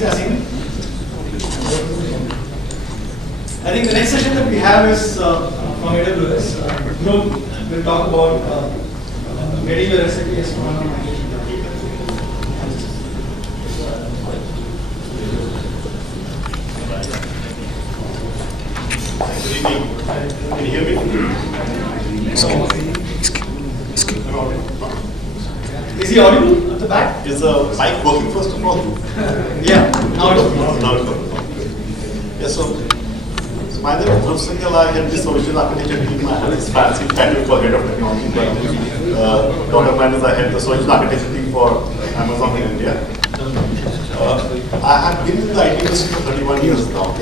Thanks, Yasin. I think the next session that we have is from AWS. Dhruv will talk about getting your SAP S/4HANA migration. Good evening. Can you hear me? Is he audible at the back? Is the mic working first of all? Yeah, now it's Now it's working. Yes, so my name is Dhruv Singhal. I head the solution architecture team. I have this fancy title for head of technology, but Dr. Mine I head the solution architecture team for Amazon in India. I have been in the IT industry for 31 years now,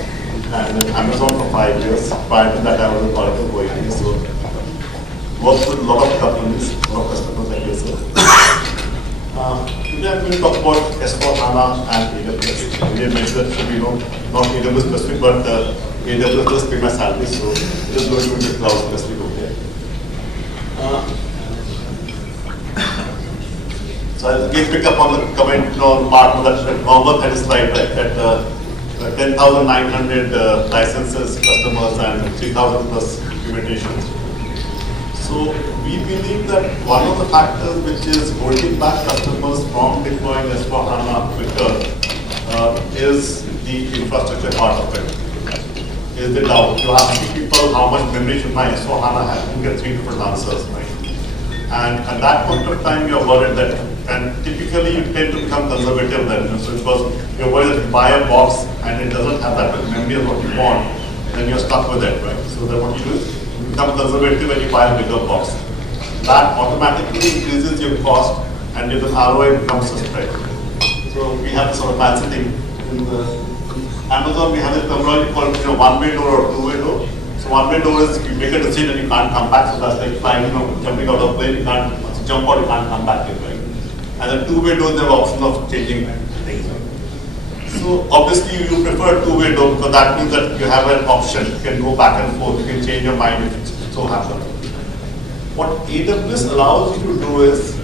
and in Amazon for 5 years. Prior to that, I was in Oracle for 8 years. So worked with a lot of companies, a lot of customers like yourself. Today I'm going to talk about S/4HANA and AWS. We have mentioned that should be not AWS specific, but AWS does pay my salary, so it is going to be cloud specific over there. So I'll again pick up on the comment part of that November 30 slide, right? That 10,900 licenses, customers, and 3,000 plus implementations. So we believe that one of the factors which is holding back customers from deploying S/4HANA quicker is the infrastructure part of it. Is the doubt. You ask people how much memory should my S/4HANA have, you get 3 different answers, right? And at that point of time, you're worried that, and typically you tend to become conservative then. So because you're worried that you buy a box and it doesn't have that much memory as what you want, then you're stuck with it, right? So then what you do is you become conservative when you buy a bigger box. That automatically increases your cost and your ROI becomes suspect. So we have this sort of fancy thing in the Amazon. We have this terminology called one-way door or two-way door. So one-way door is you make a decision and you can't come back. So that's like flying, jumping out of a plane. You can't once you jump out, you can't come back in, right? And then two-way doors, they have option of changing things. So obviously you prefer two-way door because that means that you have an option. You can go back and forth. You can change your mind if it so happens. What AWS allows you to do is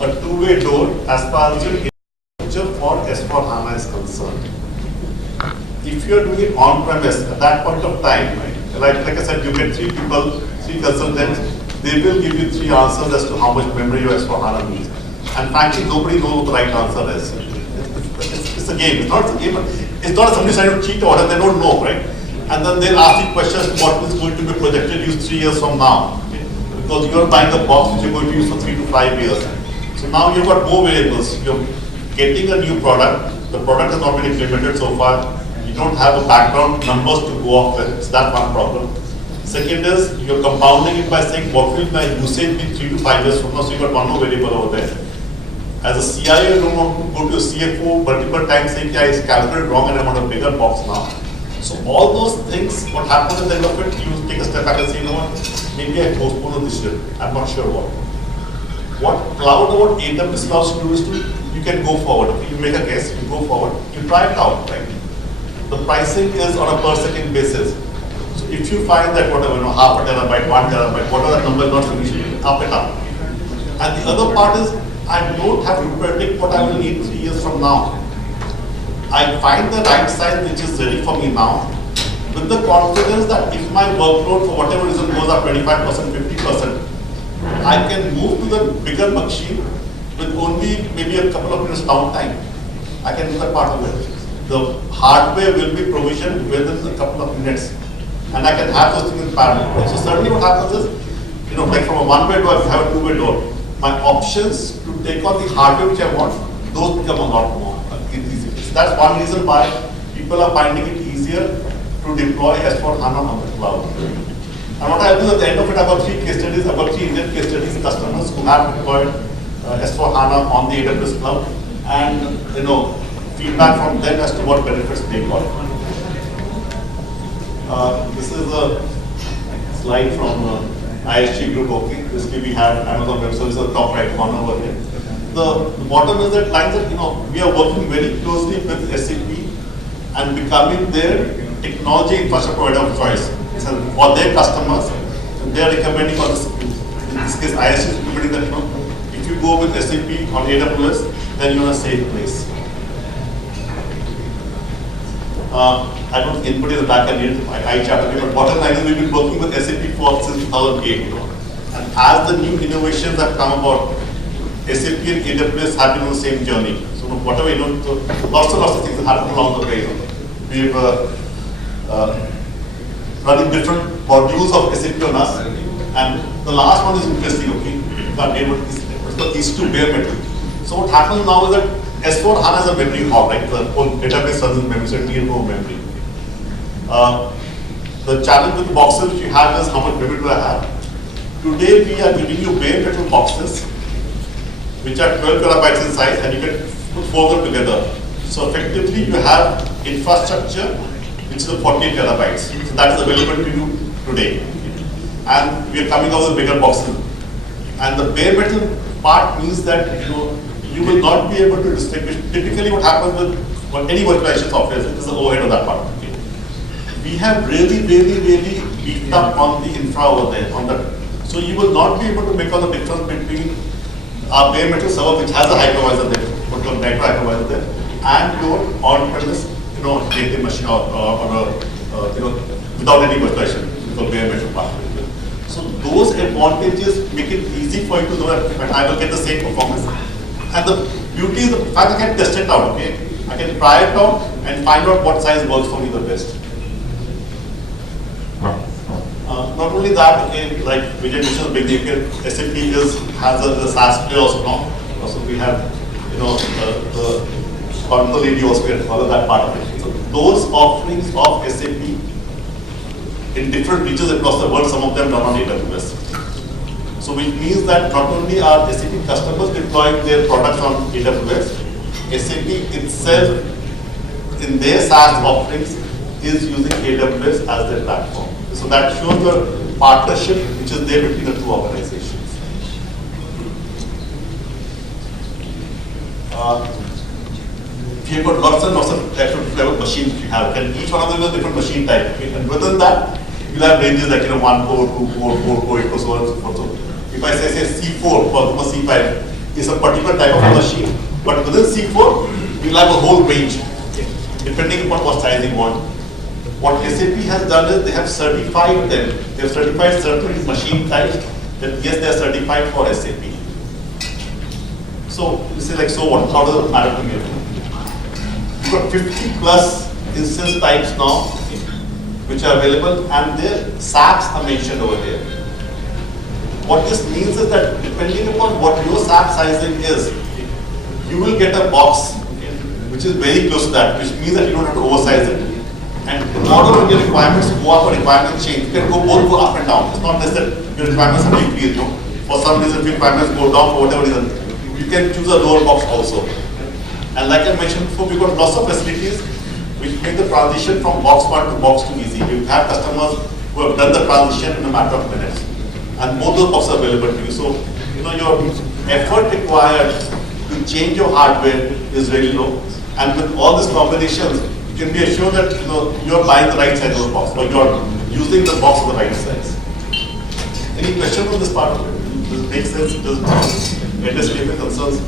a two-way door as far as your infrastructure for S/4HANA is concerned. If you're doing it on-premise at that point of time, right? Like I said, you get 3 people, 3 consultants, they will give you 3 answers as to how much memory your S/4HANA needs. And frankly, nobody knows what the right answer is. It's a game. It's not a game. It's not somebody trying to cheat or whatever. They don't know, right? And then they'll ask you questions what is going to be projected use 3 years from now. Okay? Because you're buying a box which you're going to use for 3 to 5 years. So now you've got more variables. You're getting a new product. The product has not been implemented so far. You don't have a background numbers to go off with. So that's one problem. Second is you're compounding it by saying what will my usage be 3 to 5 years from now. So you've got one more variable over there. As a CIO, you don't want to go to a CFO multiple times saying, yeah, it's calculated wrong and I want a bigger box now. So all those things, what happens at the end of it, you take a step back and say, you know what, maybe I postpone this year. I'm not sure what. What cloud or what AWS allows you to do is you can go forward. Okay? You make a guess, you go forward, you try it out, right? The pricing is on a per second basis. So if you find that whatever, half a terabyte, 1 terabyte, whatever that number is not sufficient, up it up. And the other part is, I don't have to predict what I will need 3 years from now. I find the right size which is ready for me now, with the confidence that if my workload for whatever reason goes up 25%, 50%, I can move to the bigger machine with only maybe a couple of minutes downtime. I can do that part of it. The hardware will be provisioned within a couple of minutes, and I can have those things in parallel. So certainly what happens is, like from a one-way door, if you have a two-way door, my options to take on the hardware which I want, those become a lot more easy. So that's one reason why people are finding it easier to deploy S/4HANA on the cloud. And what I do at the end of it, I've got 3 case studies. I've got 3 Indian case studies, customers who have deployed S/4HANA on the AWS cloud, and feedback from them as to what benefits they got. This is a slide from ISG Group. Okay, basically we have Amazon Web Services, the top right corner over here. The bottom is that lines that we are working very closely with SAP and becoming their technology infrastructure provider of choice. So for their customers, they are recommending for this. In this case, ISG is recommending that if you go with SAP on AWS, then you're in a safe place. I don't think anybody in the back can read I chat, but bottom line is we've been working with SAP since 2008, And as the new innovations have come about, SAP and AWS have been on the same journey. So whatever, so lots of things have happened along the way. We've running different modules of SAP on us. And the last one is interesting, okay? It's the EC2 bare metal. So what happens now is that S4 HANA is a memory hog, right? The whole database runs in memory, so it needs more memory. The challenge with the boxes which you have is how much memory do I have? Today we are giving you bare metal boxes which are 12 terabytes in size, and you can put 4 of them together. So effectively you have infrastructure which is 48 terabytes. So that is available to you today. And we are coming out with bigger boxes. And the bare metal part means that you will not be able to distinguish. Typically what happens with any virtualization software is the overhead of that part. Okay. We have really beefed up on the infra over there. So you will not be able to make out the difference between our bare metal server, which has a hypervisor there, what's called micro hypervisor there, and your on-premise, native machine or without any virtualization, because bare metal part. So those advantages make it easy for you to know that I will get the same performance. And the beauty is the fact I can test it out, okay? I can try it out and find out what size works for me the best. Not only that, okay, like Vijay mentioned, SAP has a SaaS play also now. Also we have, the Control lady also get all of that part of it. So those offerings of SAP in different regions across the world, some of them run on AWS. So which means that not only are SAP customers deploying their products on AWS, SAP itself in their SaaS offerings is using AWS as their platform. So that shows the partnership which is there between the two organizations. We've got lots and lots of different level machines you have, and each one of them is a different machine type. Okay? And within that, you'll have ranges like 1 core, 2 core, 4 core, 8 core, so on and so forth. So if I say C4 or C5 is a particular type of a machine, but within C4, you'll have a whole range, okay, depending upon what size you want. What SAP has done is they have certified them. They have certified certain machine types that yes, they are certified for SAP. So you say like, so what? How does it matter to me? You've got 50 plus instance types now, okay, which are available, and their SAPs are mentioned over here. What this means is that depending upon what your SAP sizing is, you will get a box, okay, which is very close to that, which means that you don't have to oversize it. And in order when your requirements go up or requirements change, you can go up and down. It's not just that your requirements have increased. For some reason, if your requirements go down for whatever reason, you can choose a lower box also. And like I mentioned before, we've got lots of facilities which make the transition from box 1 to box 2 easy. We have customers who have done the transition in a matter of minutes. And both those boxes are available to you. So, your effort required to change your hardware is really low. And with all these combinations, you can be assured that you're buying the right size of the box, or you're using the box of the right size. Any question on this part of it? Does it make sense? Does it address any concerns?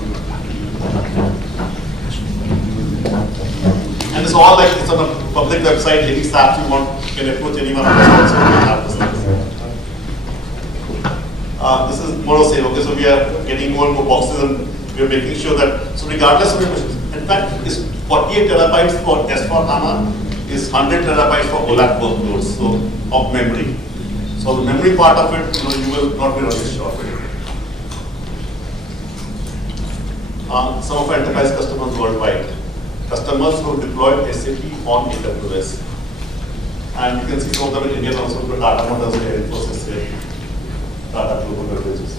And it's all like, it's on a public website, any staff you want, you can approach anyone of us also to have this thing. This is more of saying, okay, so we are getting more and more boxes, and we are making sure that, so regardless of your questions, in fact, it's 48 terabytes for S4 HANA, is 100 terabytes for OLAP workloads, so of memory. So the memory part of it, you will not be really sure of it. Some of our enterprise customers worldwide, customers who deployed SAP on AWS. And you can see some of them in India also, Tata Motors here, Infosys here, Tata Global Beverages.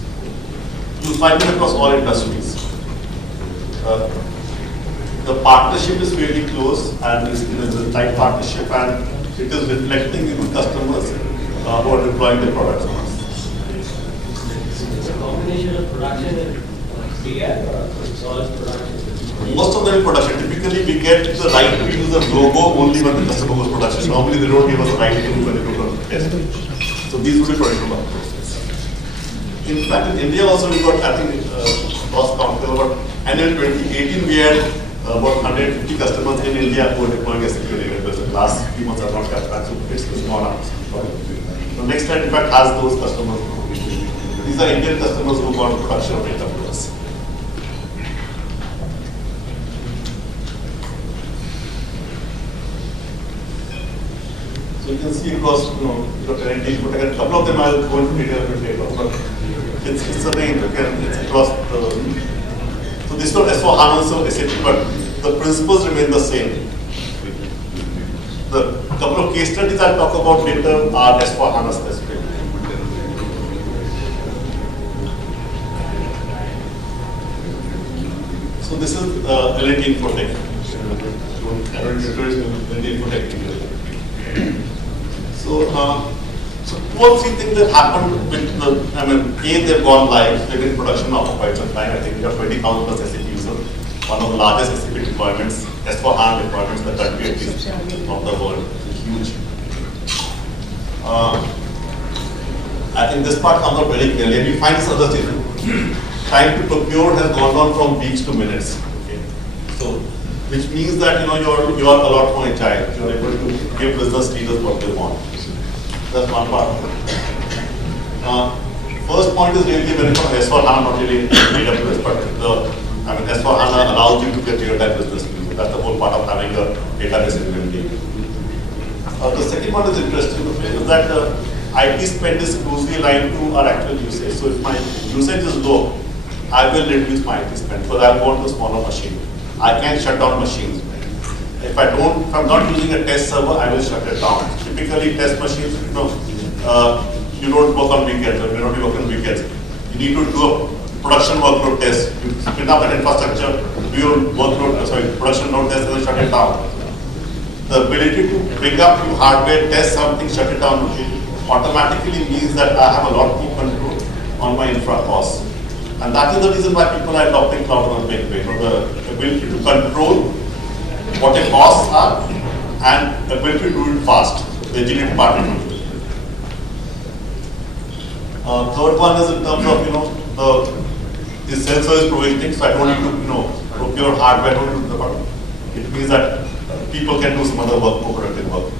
You'll find them across all industries. The partnership is really close, and it is a tight partnership, and it is reflecting in customers who are deploying their products on us. It's a combination of production and PR, or it's all production? Most of them in production. Typically, we get the right to use a logo only when the customer goes production. Normally, they don't give us the right to when they go to test. So these will be production processes. In fact, in India also, we got, I think, lost count, about annual 2018, we had about 150 customers in India who are deploying SAP on AWS. The last few months I've not kept back, so it's gone up. The next slide, in fact, has those customers. These are Indian customers who got production of AWS. So you can see across, a couple of them I'll go into detail a bit later, but it's a range, it's across the. So this is not S4HANA, so SAP, but the principles remain the same. The couple of case studies I'll talk about later are S4HANA specific. So this is L&T Infotech. L&T Infotech. So two or three things that happened with they've gone live, they've been in production now for quite some time. I think we have 20,000 plus SAP users, one of the largest SAP deployments, S4HANA deployments in the country at least of the world. Huge. I think this part comes out very clearly. And you find this other thing. Time to procure has gone down from weeks to minutes. Okay. So, which means that you are a lot more agile. You are able to give business leaders what they want. That's one part. First point is really when it comes to S4HANA, not really AWS, but S4HANA allows you to get real-time business news. That's the whole part of having a database implementation. The second one is interesting, is that IT spend is closely aligned to our actual usage. So if my usage is low, I will reduce my IT spend because I want a smaller machine. I can shut down machines. If I'm not using a test server, I will shut it down. Typically, test machines, you don't work on weekends, or you may not be working on weekends. You need to do a production workload test. You spin up that infrastructure, do your production load test, and then shut it down. The ability to bring up new hardware, test something, shut it down, automatically means that I have a lot more control on my infra costs. And that is the reason why people are adopting cloud on a big way. The ability to control what the costs are and ability to do it fast. The engineering part of it. Third one is in terms of the self-service provisioning. So I don't need to procure hardware. I don't need to it means that people can do some other work, more productive work.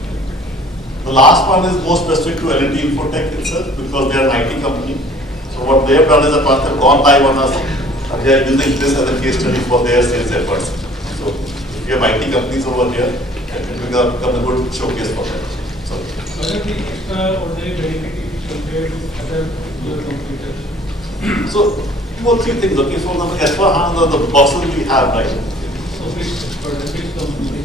The last one is more specific to L&T Infotech itself because they are an IT company. So what they have done is that once they've gone live on us, they are using this as a case study for their sales efforts. So if you have IT companies over here, it becomes a good showcase for them. So, what are the extraordinary benefits compared to other competitors? So two or three things. Okay, so as for the boxes we have, right? So which company?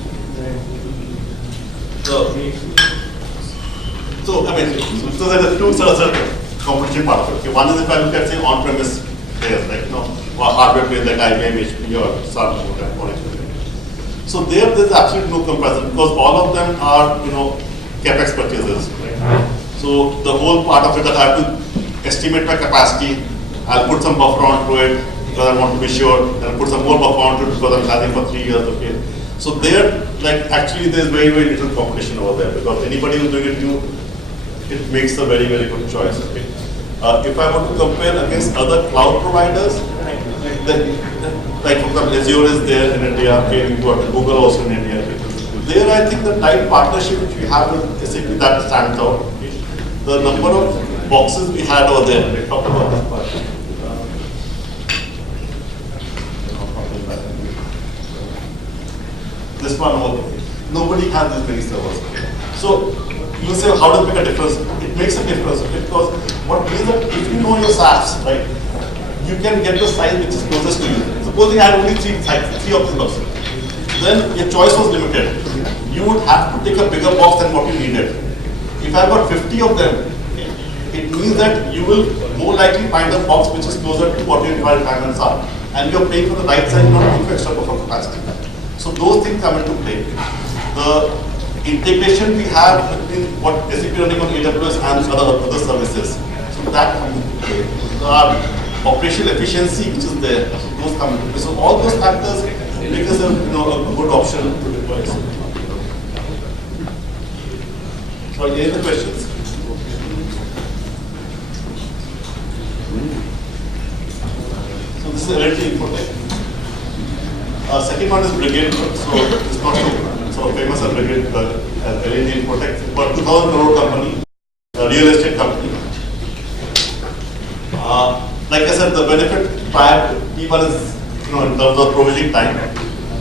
So there are two sorts of competition part of it. Okay, one is if I look at say on-premise players, like hardware players like IBM, HP, or Sun, so there's absolutely no comparison because all of them are capex purchases. So the whole part of it that I have to estimate my capacity, I'll put some buffer onto it because I want to be sure, then I'll put some more buffer onto it because I'm having for 3 years. Okay. So there, actually there's very, very little competition over there because anybody who's doing it new, it makes a very, very good choice. Okay. If I want to compare against other cloud providers, then, like for example, Azure is there in India, okay, we've got Google also in India. There, I think the tight partnership which we have with SAP that stands out. Okay. The number of boxes we had over there, we talked about that part. This one over there. Nobody has this many servers. So you say, how does it make a difference? It makes a difference because what means that if you know your SAPs, right, you can get the size which is closest to you. Supposing I had only three of these boxes, then your choice was limited. You would have to take a bigger box than what you needed. If I've got 50 of them, it means that you will more likely find a box which is closer to what your requirements are. And you're paying for the right size, not paying for extra buffer capacity. So those things come into play. The integration we have between what SAP running on AWS and other services. So that comes into play. Operational efficiency which is there, so those come into play. So all those factors make us a good option to deploy. So any other questions? So this is L&T Infotech. Second one is Brigade Group. So it's not so famous as Brigade as LNG Protect, but 2,000 crore company, a real estate company. Like I said, the benefit prior to P1 is, in terms of provisioning time.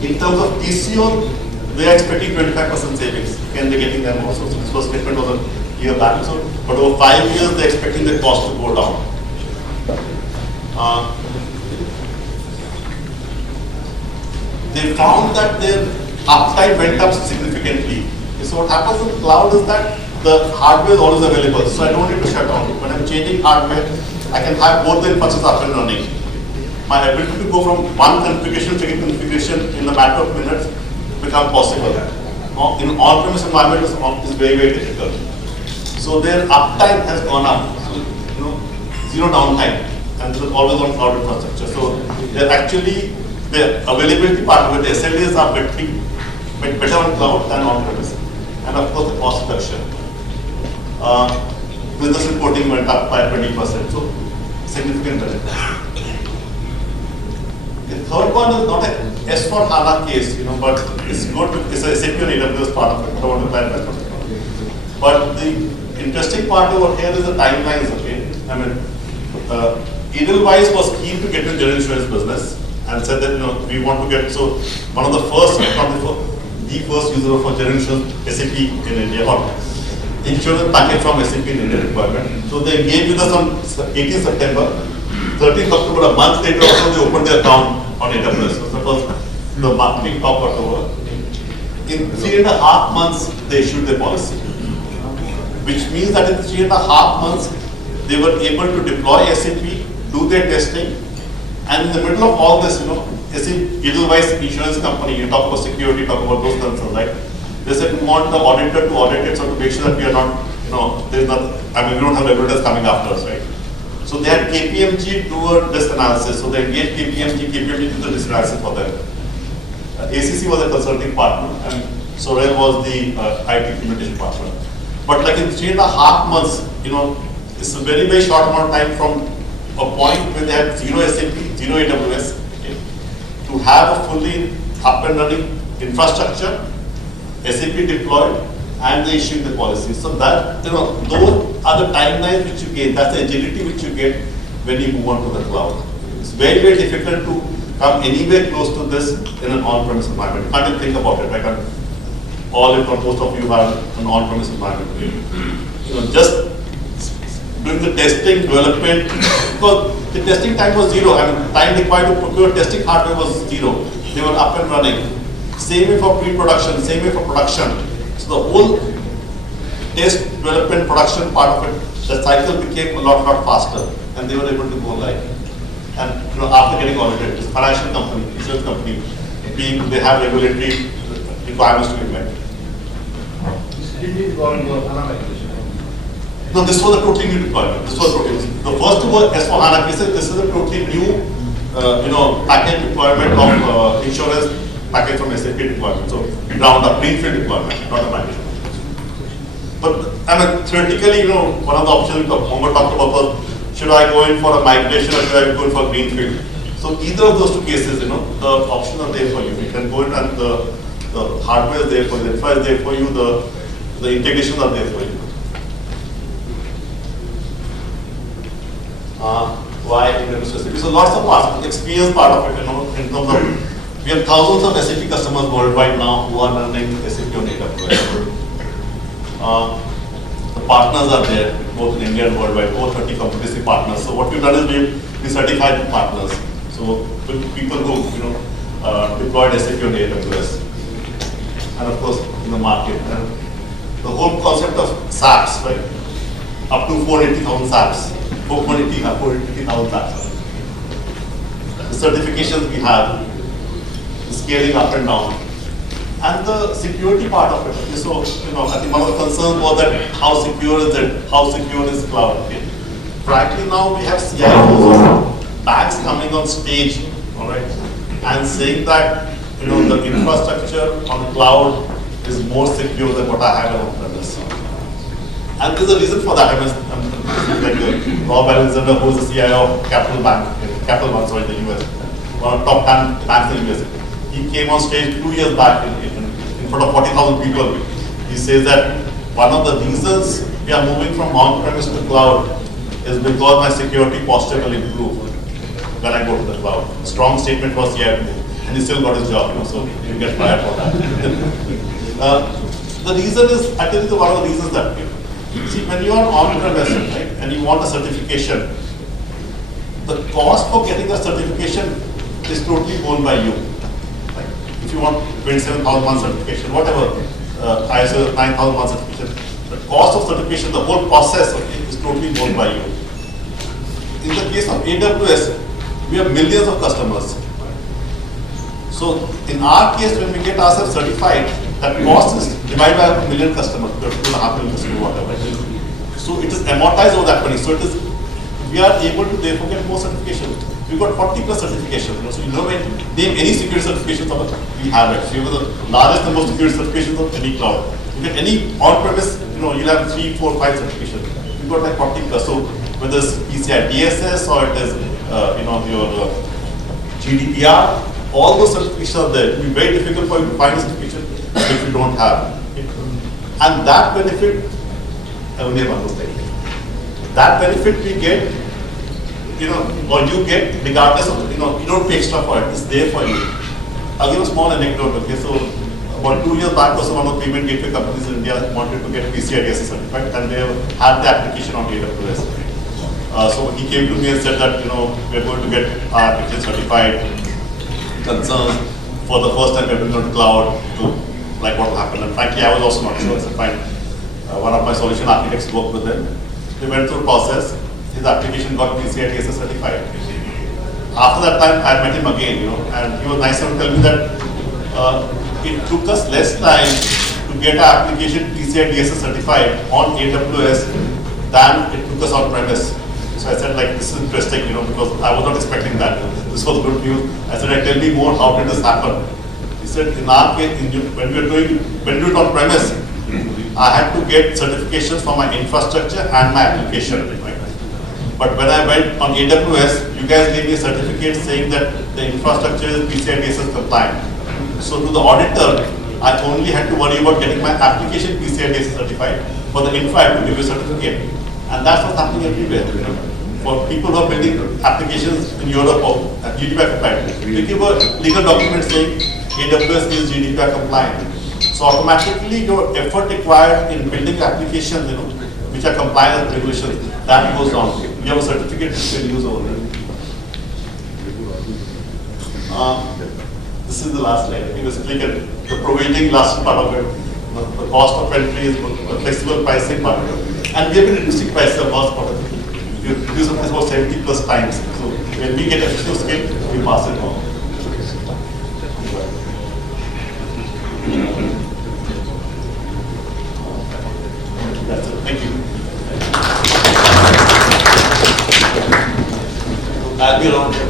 In terms of TCO, they are expecting 25% savings. Again, they're getting them also. So this was statement was a year back. So, but over 5 years, they're expecting the cost to go down. They found that their uptime went up significantly. So what happens in cloud is that the hardware is always available. So I don't need to shut down. When I'm changing hardware, I can have both the infrastructures up and running. My ability to go from one configuration to second configuration in a matter of minutes become possible. In on-premise environment is very, very difficult. So their uptime has gone up. So, zero downtime, and this is always on cloud infrastructure. So they're actually, the availability part of it, the SLAs are better on cloud than on-premise. And of course, the cost reduction. Business reporting went up by 20%, so significant benefit. The third one is not a S/4HANA case, but it's good. It's a SAP on AWS part of it. I don't want to clarify that. But the interesting part over here is the timelines. Okay, I mean, Edelweiss was keen to get into general insurance business and said that we want to get. So one of the first, not the first user of general insurance SAP in India, or insurance package from SAP in India requirement. So they engaged with us on 18th September. 13th October, a month later, also they opened their account on AWS. So that was the marketing top got over. In 3.5 months, they issued their policy, which means that in 3.5 months, they were able to deploy SAP, do their testing, and in the middle of all this, SAP Edelweiss insurance company, you talk about security, talk about those concerns, right? They said we want the auditor to audit it, so to make sure that we are not, there's not, we don't have regulators coming after us, right? So they had KPMG do a risk analysis. So they engaged KPMG did the risk analysis for them. ACC was a consulting partner, and Sorel was the IT implementation partner. But like in 3.5 months, it's a very, very short amount of time from a point where they had zero SAP, zero AWS, to have a fully up and running infrastructure, SAP deployed, and they issued the policy. So that, those are the timelines which you get, that's the agility which you get when you move on to the cloud. It's very, very difficult to come anywhere close to this in an on-premise environment. You can't even think about it, right? Most of you have an on-premise environment. Just doing the testing, development, because the testing time was zero. Time required to procure testing hardware was zero. They were up and running. Same way for pre-production, same way for production. So the whole test, development, production part of it, the cycle became a lot faster, and they were able to go live. And after getting audited, it's a financial company, insurance company, they have regulatory requirements to be met. No, this was a totally new deployment. The first two were S/4HANA cases. This is a totally new, package deployment of insurance package from SAP deployment. So ground up, greenfield deployment, not a migration. But theoretically, one of the options Mohammed talked about was, should I go in for a migration or should I go in for greenfield? So either of those two cases, the options are there for you. You can go in and the hardware is there for you, the infra is there for you, the integrations are there for you. Why specific? So lots of parts, the experience part of it, in terms of, we have thousands of SAP customers worldwide now who are running SAP on AWS. The partners are there, both in India and worldwide, over 30 competency partners. So what we've done is we certified partners. So people who deployed SAP on AWS, and of course in the market. And the whole concept of SAPs, right? Up to 480,000 SAPs. 480,000 SAPs. The certifications we have, the scaling up and down, and the security part of it. So, I think one of the concerns was that how secure is it? How secure is cloud? Okay. Frankly, now we have CIOs of banks coming on stage, all right, and saying that the infrastructure on cloud is more secure than what I have on premise. And there's a reason for that. Like Rob Alexander, who's the CIO of Capital Bank in the US, one of the top 10 banks in the US. he came on stage 2 years back in front of 40,000 people. He says that one of the reasons we are moving from on-premise to cloud is because my security posture will improve when I go to the cloud. Strong statement was here, and he still got his job, so he'll get fired for that. The reason is, I tell you one of the reasons that, see, when you are on-premise, right, and you want a certification, the cost for getting a certification is totally borne by you. Right? If you want 27,001 certification, whatever, ISO 9,001 certification, the cost of certification, the whole process of it is totally borne by you. In the case of AWS, we have millions of customers. So in our case, when we get ourselves certified, that cost is divided by a million customers, 2.5 million customers, whatever. So it is amortized over that money. So it is, we are able to therefore get more certifications. We've got 40 plus certifications. So you know, when name any security certifications we have it. So we have the largest and most security certifications of any cloud. You get any on-premise, you'll have 3, 4, 5 certifications. We've got like 40 plus. So whether it's PCI DSS or it is your GDPR, all those certifications are there. It will be very difficult for you to find a certification if you don't have. And that benefit, I only have one more slide. That benefit we get, or you get regardless of, you don't pay extra for it. It's there for you. I'll give a small anecdote. Okay, so about 2 years back, also one of the payment gateway companies in India wanted to get PCI DSS certified, and they had the application on AWS. So he came to me and said that, we're going to get our application certified. Concerns for the first time we're going to cloud, like what will happen. And frankly, I was also not sure. I said, fine. One of my solution architects worked with him. They went through the process. His application got PCI DSS certified. After that time, I met him again, and he was nice enough to tell me that it took us less time to get our application PCI DSS certified on AWS than it took us on premise. So I said, like, this is interesting, because I was not expecting that. This was good news. I said, tell me more, how did this happen? He said, in our case, when we do it on premise, I had to get certifications for my infrastructure and my application. Right? But when I went on AWS, you guys gave me a certificate saying that the infrastructure is PCI DSS compliant. So to the auditor, I only had to worry about getting my application PCI DSS certified. For the infra, I had to give you a certificate. And that's what's happening everywhere. For people who are building applications in Europe or GDPR compliant, they give a legal document saying AWS is GDPR compliant. So automatically your effort required in building applications, which are compliant with regulations, that goes down. You have a certificate which you can use over there. This is the last slide. Basically, the provisioning last part of it, the cost of entry is the flexible pricing part of it. And we have been reducing prices of most part of it. We reduce it about 70 plus times. So when we get additional scale, we pass it on. That's it. Thank you. I'll be around.